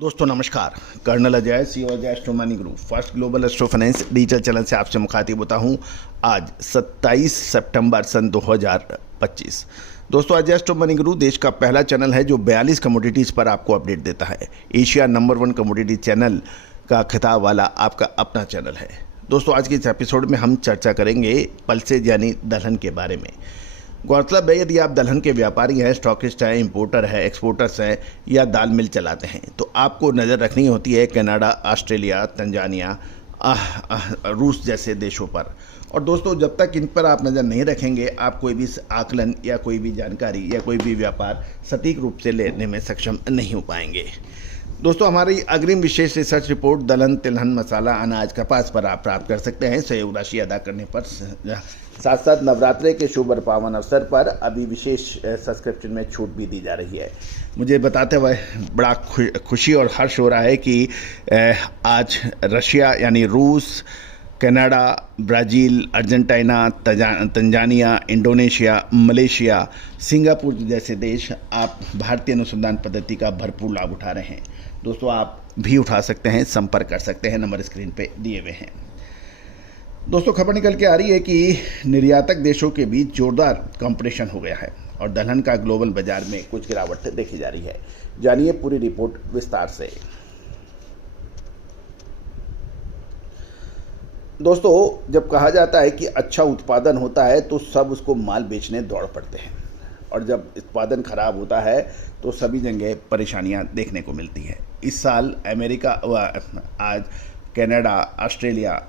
दोस्तों नमस्कार। Colonel Ajay C Ajay astro money group first global astro finance digital channel से आपसे मुखातिब होता हूं। आज 27 सितंबर सन 2025। दोस्तों अजय एस्ट्रो मनी ग्रुप देश का पहला चैनल है जो 42 कमोडिटीज़ पर आपको अपडेट देता है। एशिया नंबर 1 कमोडिटी चैनल का खिताब वाला आपका अपना चैनल है। दोस्तों आज के इस एपिसोड में हम चर्चा करेंगे पल्सेज यानी दलहन के बारे में। गौरतलब है यदि आप दलहन के व्यापारी हैं, स्टॉकिस्ट हैं, इंपोर्टर हैं, एक्सपोर्टर्स हैं या दाल मिल चलाते हैं तो आपको नज़र रखनी होती है कनाडा, ऑस्ट्रेलिया, तंजानिया, रूस जैसे देशों पर। और दोस्तों जब तक इन पर आप नज़र नहीं रखेंगे आप कोई भी आकलन या कोई भी जानकारी या कोई भी व्यापार सटीक रूप से लेने में सक्षम नहीं हो पाएंगे। दोस्तों हमारी अग्रिम विशेष रिसर्च रिपोर्ट दलहन, तिलहन, मसाला, अनाज, कपास पर आप प्राप्त कर सकते हैं सहयोग राशि अदा करने पर। साथ साथ नवरात्रे के शुभ और पावन अवसर पर अभी विशेष सब्सक्रिप्शन में छूट भी दी जा रही है। मुझे बताते हुए बड़ा खुशी और हर्ष हो रहा है कि आज रशिया यानी रूस, Canada, Brazil, Argentina, Tanzania, Indonesia, Malaysia, Singapore जैसे देश आप भारतीय अनुसंधान पद्धति का भरपूर लाभ उठा रहे हैं। दोस्तों आप भी उठा सकते हैं, संपर्क कर सकते हैं, नंबर स्क्रीन पे दिए हुए हैं। दोस्तों खबर निकल के आ रही है कि निर्यातक देशों के बीच जोरदार कंपटीशन हो गया है और दलहन का ग्लोबल बाजार में कुछ गिरावट देखी जा रही है। जानिए पूरी रिपोर्ट विस्तार से। दोस्तों जब कहा जाता है कि अच्छा उत्पादन होता है तो सब उसको माल बेचने दौड़ पड़ते हैं और जब उत्पादन खराब होता है तो सभी जगह परेशानियां देखने को मिलती हैं। इस साल अमेरिका, आज कनाडा, ऑस्ट्रेलिया,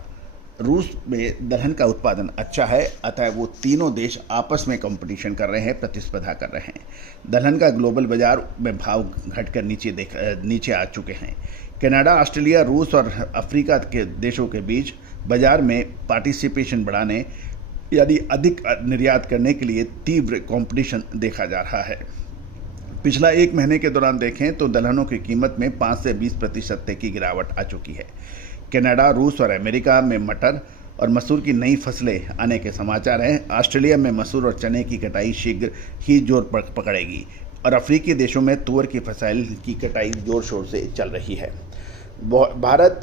रूस में दलहन का उत्पादन अच्छा है, अतः वो तीनों देश आपस में कंपटीशन कर रहे हैं, प्रतिस्पर्धा कर रहे हैं। दलहन का ग्लोबल बाजार में भाव घटकर नीचे आ चुके हैं। कनाडा, ऑस्ट्रेलिया, रूस और अफ्रीका के देशों के बीच बाजार में पार्टिसिपेशन बढ़ाने यानी अधिक निर्यात करने के लिए तीव्र कंपटीशन देखा जा रहा है। पिछला एक महीने के दौरान देखें तो दलहनों की कीमत में 5 से 20% तक की गिरावट आ चुकी है। कनाडा, रूस और अमेरिका में मटर और मसूर की नई फसलें आने के समाचार हैं। ऑस्ट्रेलिया में मसूर और चने की कटाई शीघ्र ही जोर पकड़ेगी और अफ्रीकी देशों में तुअर की फसल की कटाई जोर शोर से चल रही है। भारत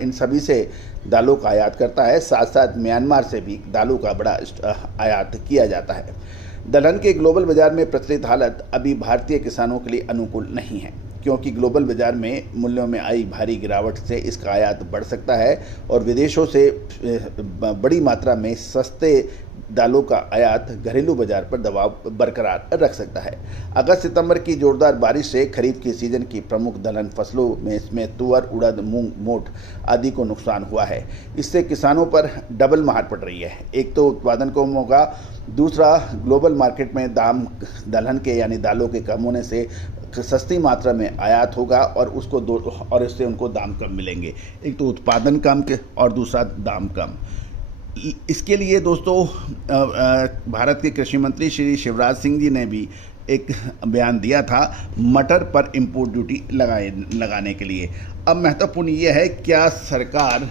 इन सभी से दालों का आयात करता है, साथ साथ म्यांमार से भी दालों का बड़ा आयात किया जाता है। दलहन के ग्लोबल बाजार में प्रचलित हालत अभी भारतीय किसानों के लिए अनुकूल नहीं है क्योंकि ग्लोबल बाजार में मूल्यों में आई भारी गिरावट से इसका आयात बढ़ सकता है और विदेशों से बड़ी मात्रा में सस्ते दालों का आयात घरेलू बाजार पर दबाव बरकरार रख सकता है। अगस्त सितंबर की जोरदार बारिश से खरीफ की सीजन की प्रमुख दलहन फसलों में इसमें तुअर, उड़द, मूंग, मोठ आदि को नुकसान हुआ है। इससे किसानों पर डबल मार पड़ रही है। एक तो उत्पादन कम होगा, दूसरा ग्लोबल मार्केट में दाम दलहन के यानी दालों के कम होने से सस्ती मात्रा में आयात होगा और इससे उनको दाम कम मिलेंगे। एक तो उत्पादन कम और दूसरा दाम कम। इसके लिए दोस्तों भारत के कृषि मंत्री श्री शिवराज सिंह जी ने भी एक बयान दिया था मटर पर इंपोर्ट ड्यूटी लगाने के लिए। अब महत्वपूर्ण ये है क्या सरकार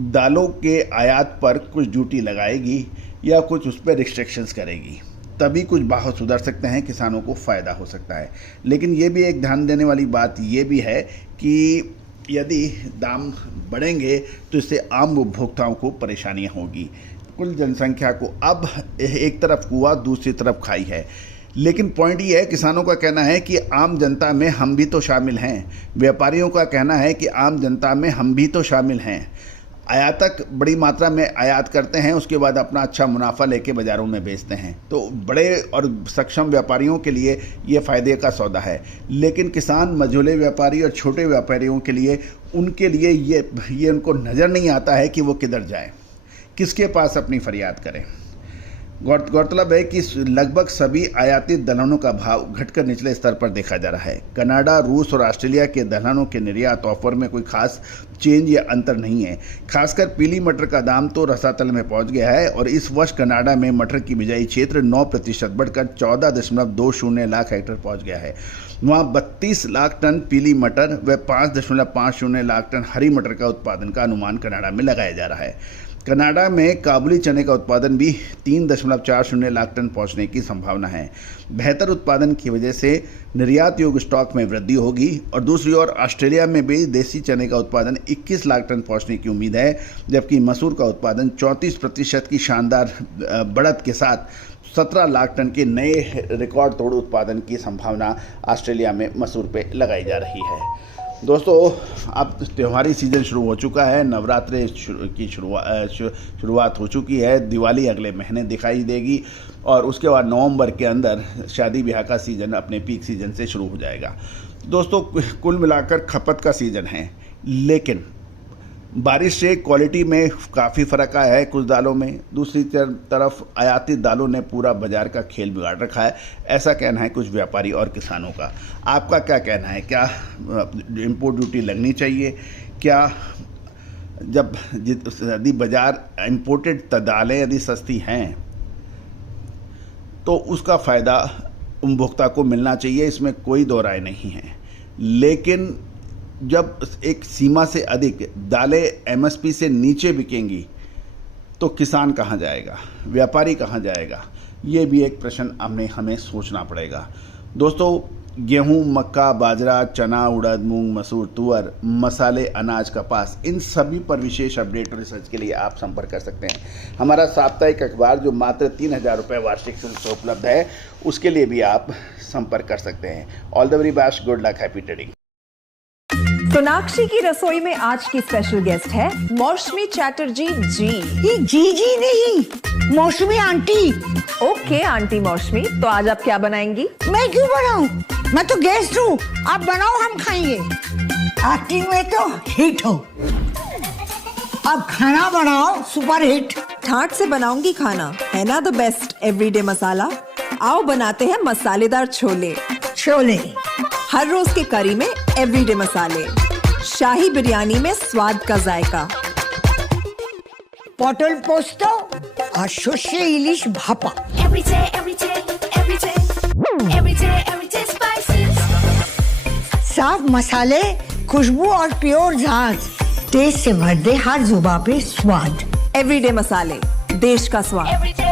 दालों के आयात पर कुछ ड्यूटी लगाएगी या कुछ उस पर रिस्ट्रिक्शंस करेगी, तभी कुछ भाव सुधर सकते हैं, किसानों को फ़ायदा हो सकता है। लेकिन ये भी एक ध्यान देने वाली बात ये भी है कि यदि दाम बढ़ेंगे तो इससे आम उपभोक्ताओं को परेशानियां होगी। कुल जनसंख्या को अब एक तरफ कुआ दूसरी तरफ खाई है। लेकिन पॉइंट ये है, किसानों का कहना है कि आम जनता में हम भी तो शामिल हैं, व्यापारियों का कहना है कि आम जनता में हम भी तो शामिल हैं। आयातक बड़ी मात्रा में आयात करते हैं, उसके बाद अपना अच्छा मुनाफा लेके बाज़ारों में बेचते हैं, तो बड़े और सक्षम व्यापारियों के लिए ये फ़ायदे का सौदा है। लेकिन किसान, मझोले व्यापारी और छोटे व्यापारियों के लिए उनके लिए ये उनको नज़र नहीं आता है कि वो किधर जाएं, किसके पास अपनी फरियाद करें। गौरतलब है कि लगभग सभी आयातित दलहनों का भाव घटकर निचले स्तर पर देखा जा रहा है। कनाडा, रूस और ऑस्ट्रेलिया के दलहनों के निर्यात ऑफर में कोई खास चेंज या अंतर नहीं है। खासकर पीली मटर का दाम तो रसातल में पहुंच गया है और इस वर्ष कनाडा में मटर की बिजाई क्षेत्र 9% बढ़कर 14.20 लाख हेक्टेयर पहुँच गया है। वहाँ 32 लाख टन पीली मटर व 5.50 लाख टन हरी मटर का उत्पादन का अनुमान कनाडा में लगाया जा रहा है। कनाडा में काबुली चने का उत्पादन भी 3.40 लाख टन पहुंचने की संभावना है। बेहतर उत्पादन की वजह से निर्यात योग्य स्टॉक में वृद्धि होगी और दूसरी ओर ऑस्ट्रेलिया में भी देसी चने का उत्पादन 21 लाख टन पहुंचने की उम्मीद है, जबकि मसूर का उत्पादन 34% की शानदार बढ़त के साथ 17 लाख टन के नए रिकॉर्ड तोड़ उत्पादन की संभावना ऑस्ट्रेलिया में मसूर पे लगाई जा रही है। दोस्तों, अब त्योहारी सीज़न शुरू हो चुका है, नवरात्रे की शुरुआत हो चुकी है, दिवाली अगले महीने दिखाई देगी और उसके बाद नवंबर के अंदर शादी ब्याह का सीज़न अपने पीक सीज़न से शुरू हो जाएगा। दोस्तों, कुल मिलाकर खपत का सीज़न है, लेकिन बारिश से क्वालिटी में काफ़ी फ़र्क आया है कुछ दालों में। दूसरी तरफ आयातित दालों ने पूरा बाजार का खेल बिगाड़ रखा है, ऐसा कहना है कुछ व्यापारी और किसानों का। आपका क्या कहना है? क्या इंपोर्ट ड्यूटी लगनी चाहिए? क्या यदि बाजार इंपोर्टेड दालें यदि सस्ती हैं तो उसका फ़ायदा उपभोक्ता को मिलना चाहिए, इसमें कोई दो राय नहीं है। लेकिन जब एक सीमा से अधिक दालें एमएसपी से नीचे बिकेंगी तो किसान कहाँ जाएगा, व्यापारी कहाँ जाएगा? ये भी एक प्रश्न हमें सोचना पड़ेगा। दोस्तों, गेहूं, मक्का, बाजरा, चना, उड़द, मूंग, मसूर, तुअर, मसाले, अनाज, कपास, इन सभी पर विशेष अपडेट और रिसर्च के लिए आप संपर्क कर सकते हैं। हमारा साप्ताहिक अखबार जो मात्र 3,000 रुपये वार्षिक शुल्क से उपलब्ध है, उसके लिए भी आप संपर्क कर सकते हैं। All the very best, good luck, happy trading. Sonakshi की रसोई में आज की स्पेशल गेस्ट है मौसमी चैटर्जी जी। ये जी नहीं, मौसमी आंटी। ओके आंटी मौसमी, तो आज आप क्या बनाएंगी? मैं क्यों बनाऊं? मैं तो गेस्ट हूँ, आप बनाओ, हम खाएंगे। एक्टिंग में तो हिट हो, अब खाना बनाओ सुपर हिट। ठाट से बनाऊंगी खाना, है ना द बेस्ट एवरीडे मसाला। आओ बनाते हैं मसालेदार छोले। छोले हर रोज के करी में एवरीडे मसाले, शाही बिरयानी में स्वाद का जायका। पटल पोस्तो और शोषे इलिश भापा। साफ मसाले, खुशबू और प्योर झांझ, टेस्ट से भर दे हर जुबान पे स्वाद। एवरीडे मसाले, देश का स्वाद।